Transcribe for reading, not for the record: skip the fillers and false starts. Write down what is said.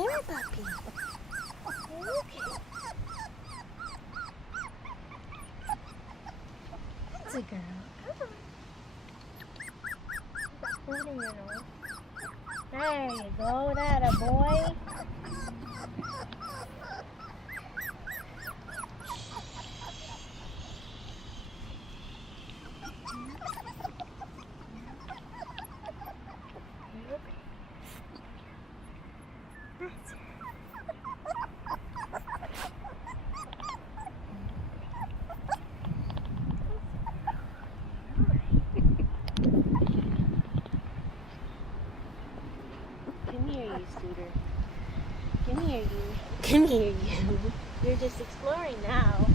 Come here, puppy. Okay. That's a girl. Come on. Put it in your nose. There you go. That a boy. That's Come here, you Scooter. Come here, you. Come here, you. You're just exploring now.